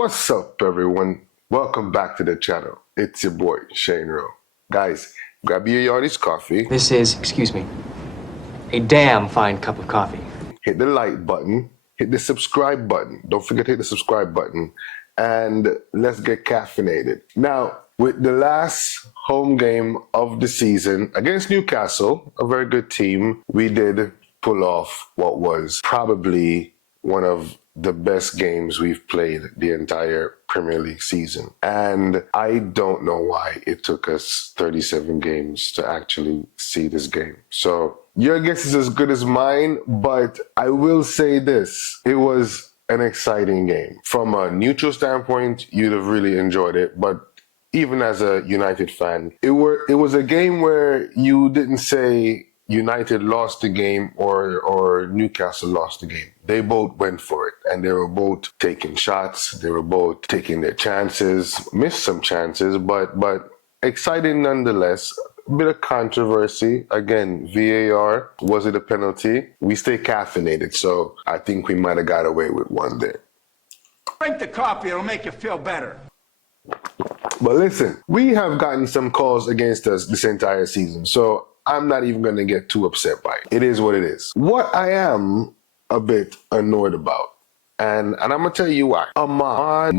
What's up, everyone? Welcome back to the channel. It's your boy, Shane Rowe. Guys, grab your Yardies coffee. This is, excuse me, a damn fine cup of coffee. Hit the like button. Hit the subscribe button. Don't forget to hit the subscribe button. And let's get caffeinated. Now, with the last home game of the season against Newcastle, a very good team, we did pull off what was probably one of the best games we've played the entire Premier League season. And I don't know why it took us 37 games to actually see this game. So your guess is as good as mine, but I will say this. It was an exciting game. From a neutral standpoint, you'd have really enjoyed it, but even as a United fan, it was a game where you didn't say United lost the game or Newcastle lost the game. They both went for it, and they were both taking shots. They were both taking their chances, missed some chances, but exciting nonetheless. A bit of controversy. Again, VAR, was it a penalty? We stay caffeinated, so I think we might have got away with one there. Drink the coffee, it'll make you feel better. But listen, we have gotten some calls against us this entire season, so I'm not even going to get too upset by it. It is what it is. What I am a bit annoyed about, and I'm going to tell you why. Ahmad.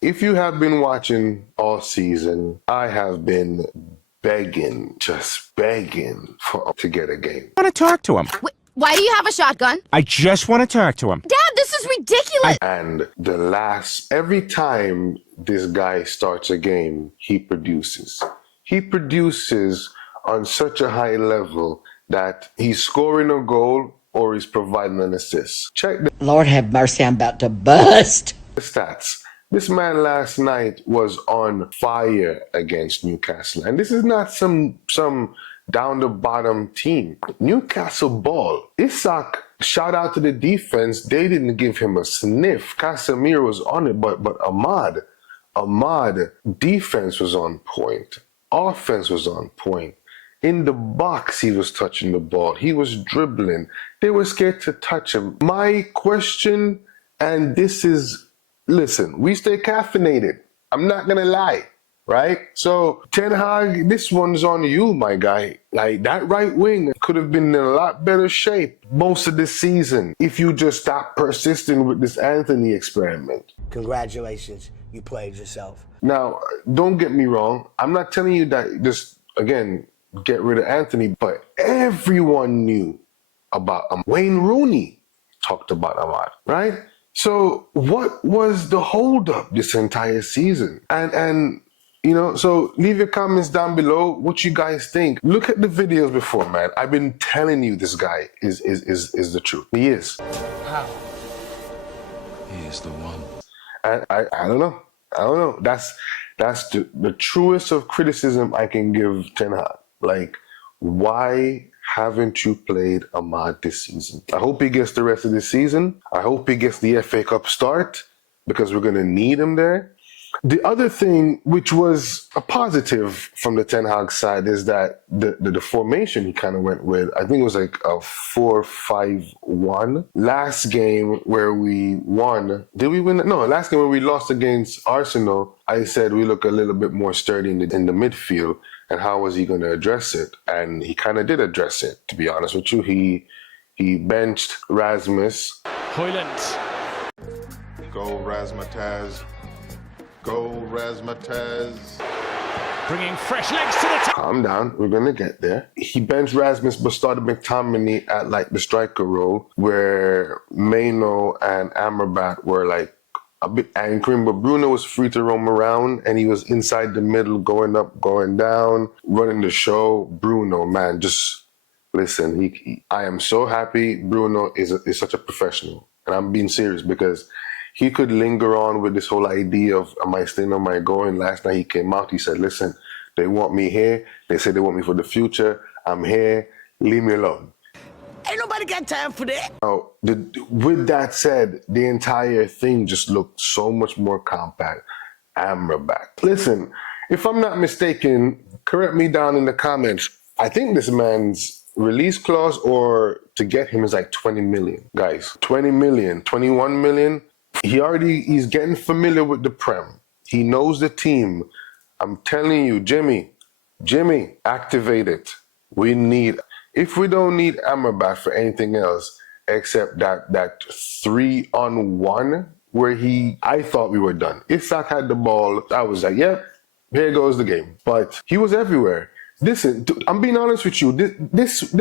If you have been watching all season, I have been just begging to get a game. I want to talk to him. Why do you have a shotgun? I just want to talk to him. Dad, this is ridiculous! And every time this guy starts a game, he produces. He produces on such a high level that he's scoring a goal or he's providing an assist. Check the Lord have mercy, I'm about to bust. stats. This man last night was on fire against Newcastle. And this is not some down the bottom team. Newcastle ball. Isak, shout out to the defense. They didn't give him a sniff. Casemiro was on it, but Ahmad, defense was on point. Offense was on point. In the box, he was touching the ball. He was dribbling. They were scared to touch him. My question, and this is, listen, we stay caffeinated. I'm not going to lie, right? So, Ten Hag, this one's on you, my guy. Like, that right wing could have been in a lot better shape most of this season if you just stop persisting with this Anthony experiment. Congratulations, you played yourself. Now, don't get me wrong. I'm not telling you that just, again, get rid of Anthony, but everyone knew about him. Wayne Rooney talked about Ahmad, right? So what was the holdup this entire season? And you know, so leave your comments down below what you guys think. Look at the videos before, man. I've been telling you this guy is the truth. He is. How? He is the one. And I don't know. I don't know. That's the truest of criticism I can give Ten Hag. Like, why haven't you played Ahmad this season? I hope he gets the rest of the season. I hope he gets the FA Cup start because we're going to need him there. The other thing, which was a positive from the Ten Hag side, is that the formation he kind of went with, I think it was like a 4-5-1. Last game where we won, did we win? No, last game where we lost against Arsenal, I said we look a little bit more sturdy in the midfield. And how was he going to address it? And he kind of did address it, to be honest with you. He benched Rasmus. Hojlund. Go Razmataz. Go Razmataz. Bringing fresh legs to the top. Calm down. We're going to get there. He benched Rasmus but started McTominay at like the striker role where Mainoo and Amrabat were like a bit anchoring, but Bruno was free to roam around and he was inside the middle, going up, going down, running the show. Bruno, man, just listen. I am so happy Bruno is such a professional. And I'm being serious because he could linger on with this whole idea of, am I staying, am I going? Last night he came out, he said, listen, they want me here. They say they want me for the future. I'm here. Leave me alone. Ain't nobody got time for that. Oh, with that said, the entire thing just looked so much more compact. Amrabat. Listen, if I'm not mistaken, correct me down in the comments. I think this man's release clause or to get him is like 20 million. Guys, 20 million, 21 million. He's getting familiar with the Prem. He knows the team. I'm telling you, Jimmy, activate it. If we don't need Amrabat for anything else except that 3-on-1 where I thought we were done. Isak had the ball, I was like, yep, here goes the game. But he was everywhere. Listen, I'm being honest with you. This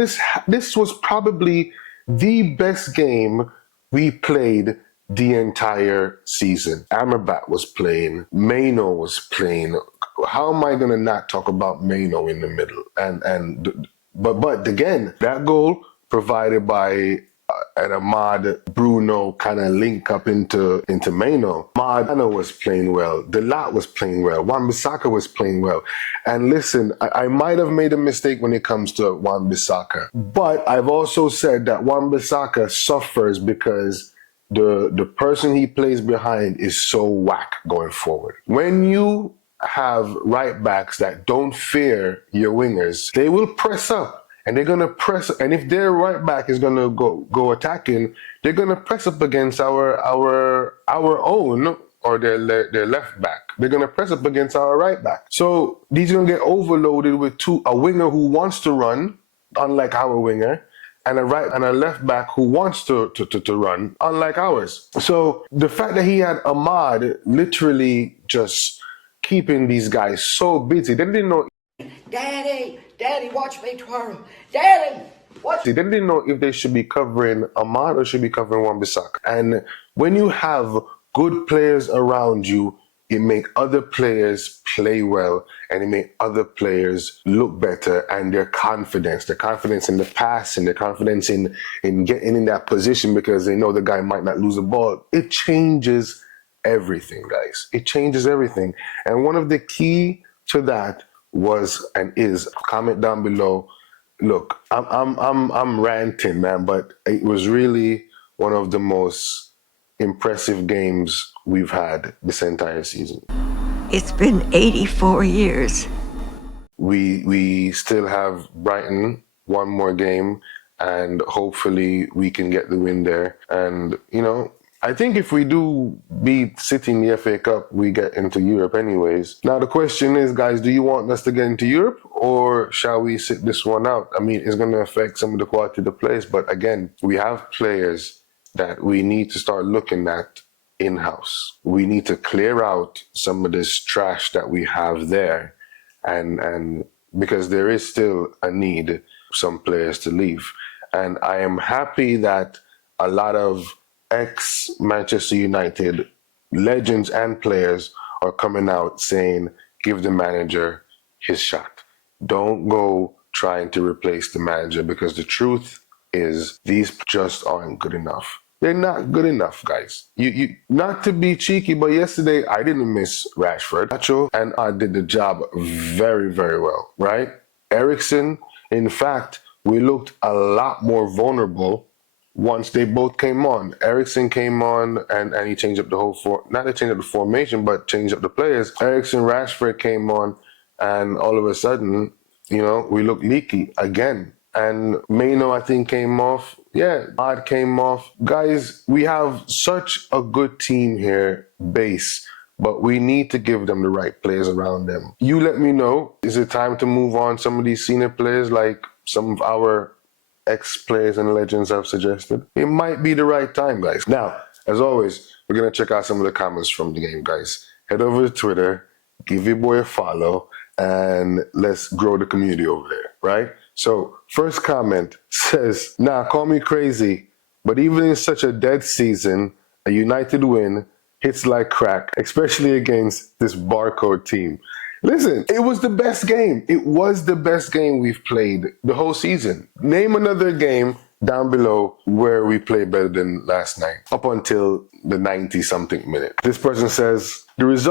was probably the best game we played the entire season. Amrabat was playing. Mainoo was playing. How am I going to not talk about Mainoo in the middle? But again, that goal provided by an Ahmad Bruno kind of link up into Mainoo. Ahmad was playing well. Delat was playing well. Wan-Bissaka was playing well. And listen, I might have made a mistake when it comes to Wan-Bissaka. But I've also said that Wan-Bissaka suffers because the person he plays behind is so whack going forward. When you have right backs that don't fear your wingers, they will press up. And they're gonna press, and if their right back is gonna go attacking, they're gonna press up against our own or their left back. They're gonna press up against our right back. So these are gonna get overloaded with a winger who wants to run, unlike our winger, and a left back who wants to run, unlike ours. So the fact that he had Ahmad literally just keeping these guys so busy, they didn't know. Daddy, watch me twirl. Daddy, watch. They didn't know if they should be covering Ahmad or should be covering Wan-Bissaka. And when you have good players around you, it makes other players play well and it makes other players look better, and their confidence in the pass and their confidence in getting in that position because they know the guy might not lose the ball. It changes everything, guys. It changes everything. And one of the key to that was and is, comment down below. Look, I'm ranting, man, but it was really one of the most impressive games we've had this entire season. It's been 84 years. We still have Brighton, one more game, and hopefully we can get the win there. And I think if we do beat City in the FA Cup, we get into Europe anyways. Now, the question is, guys, do you want us to get into Europe or shall we sit this one out? I mean, it's going to affect some of the quality of the players, but again, we have players that we need to start looking at in-house. We need to clear out some of this trash that we have there, and because there is still a need for some players to leave. And I am happy that a lot of ex-Manchester United legends and players are coming out saying, give the manager his shot. Don't go trying to replace the manager, because the truth is these just aren't good enough. They're not good enough, guys. You not to be cheeky, but yesterday I didn't miss Rashford. Garnacho and I did the job very, very well, right? Eriksen, in fact, we looked a lot more vulnerable once they both came on. Eriksen came on and he changed up the whole not to change up the formation, but changed up the players. Eriksen, Rashford came on, and all of a sudden, we look leaky again. And Mainoo, I think, came off. Yeah, Ahmad came off. Guys, we have such a good team here, base, but we need to give them the right players around them. You let me know, is it time to move on some of these senior players like some of our ex-players and legends have suggested? It might be the right time, guys. Now, as always, we're going to check out some of the comments from the game, guys. Head over to Twitter, give your boy a follow, and let's grow the community over there, right? So, first comment says, nah, call me crazy, but even in such a dead season, a United win hits like crack, especially against this barcode team. Listen, it was the best game. It was the best game we've played the whole season. Name another game down below where we played better than last night, up until the 90-something minute. This person says, he's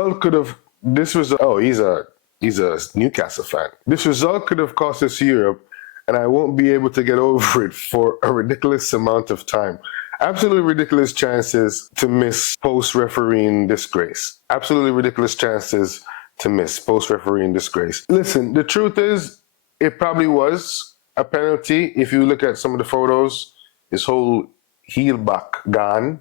a Newcastle fan. This result could have cost us Europe, and I won't be able to get over it for a ridiculous amount of time. Absolutely ridiculous chances to miss post-refereeing disgrace. Absolutely ridiculous chances to miss post-refereeing disgrace. Listen, the truth is, it probably was a penalty. If you look at some of the photos, his whole heel back gone.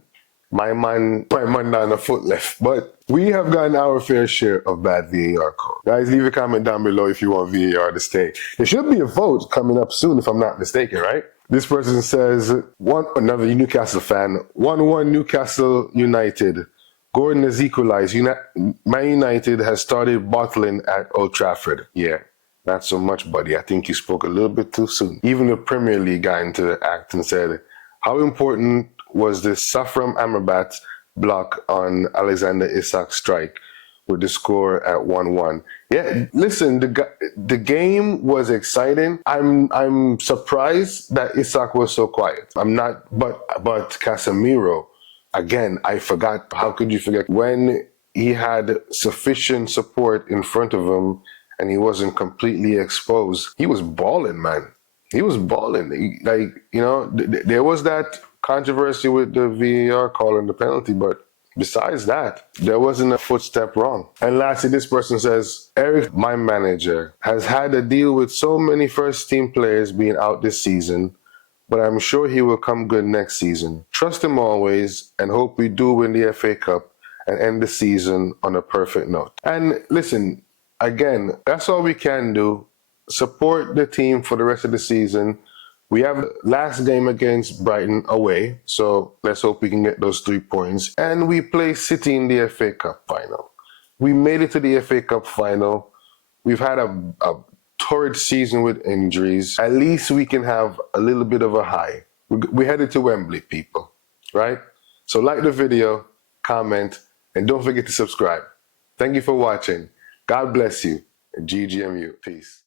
my man down a foot left. But we have gotten our fair share of bad VAR calls. Guys, leave a comment down below if you want VAR to stay. There should be a vote coming up soon, if I'm not mistaken, right? This person says, another Newcastle fan, 1-1 Newcastle United. Gordon has equalized. Man United has started bottling at Old Trafford. Yeah, not so much, buddy. I think you spoke a little bit too soon. Even the Premier League got into the act and said, how important was the Safram Amrabat block on Alexander Isak's strike with the score at 1-1? Yeah, listen, the game was exciting. I'm surprised that Isak was so quiet. I'm not, but Casemiro, again, I forgot. How could you forget when he had sufficient support in front of him and he wasn't completely exposed? He was balling, man. He was balling. There was that controversy with the VAR call and the penalty, but besides that, there wasn't a footstep wrong. And lastly, this person says, Eric, my manager, has had to deal with so many first-team players being out this season, but I'm sure he will come good next season. Trust him always and hope we do win the FA Cup and end the season on a perfect note. And listen, again, that's all we can do. Support the team for the rest of the season. We have last game against Brighton away, so let's hope we can get those 3 points. And we play City in the FA Cup final. We made it to the FA Cup final. We've had a torrid season with injuries. At least we can have a little bit of a high. We're headed to Wembley, people, right? So like the video, comment, and don't forget to subscribe. Thank you for watching. God bless you. And GGMU. Peace.